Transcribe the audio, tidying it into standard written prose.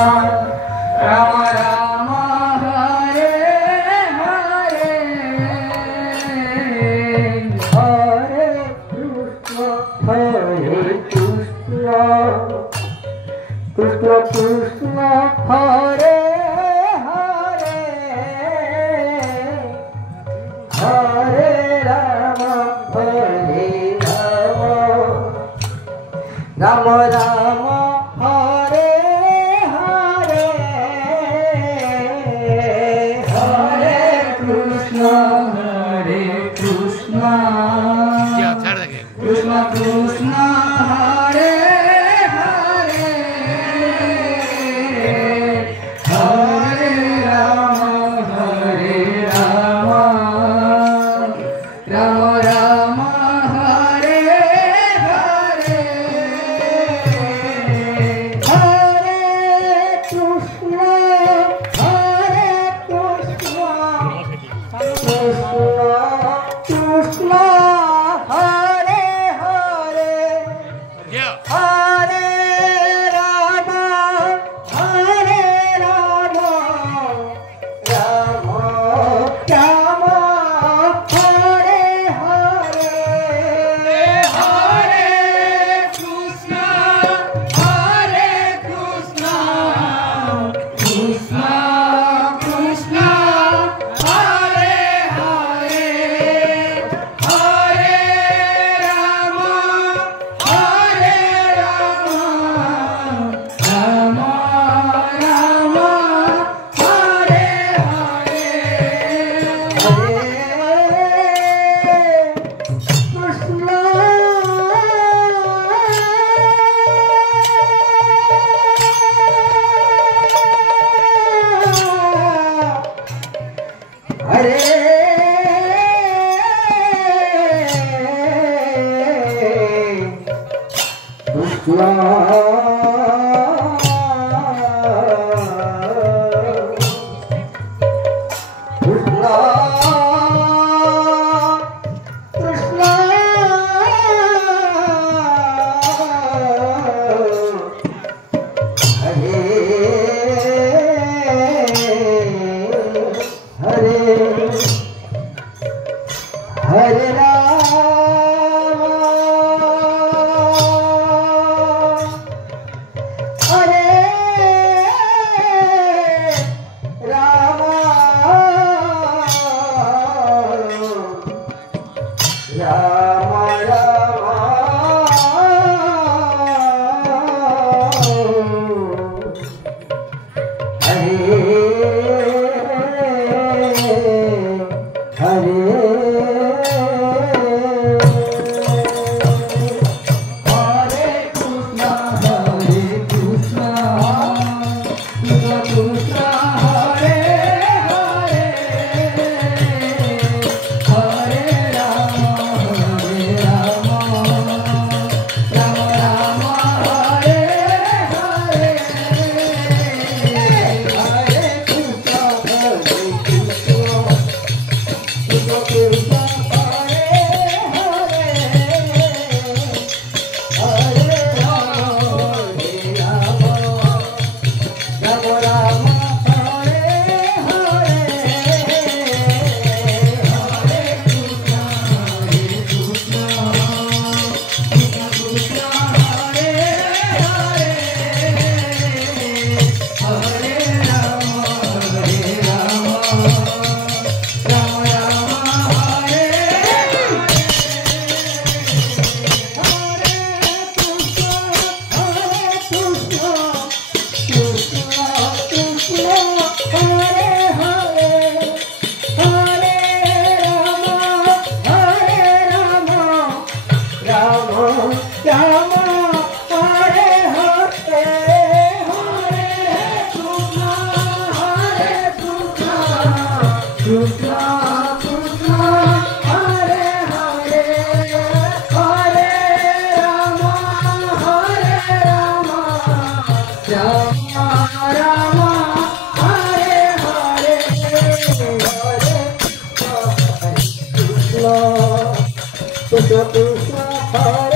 Ram Ram Hare Hare Hare Krishna Krishna Krishna Hare Hare Hare Ram Ram Ram Hare Hare Hare Krishna Krishna Krishna Hare Hare Hare Ram Ram Ram Hare Hare Hare Krishna Krishna Hare Hare Hare Ram Ram Ram Hare Hare Hare Krishna Krishna Krishna Hare Hare Hare Ram Ram Ram Hare Hare Hare Hare Ram Hare Ram Krishna Krishna Hare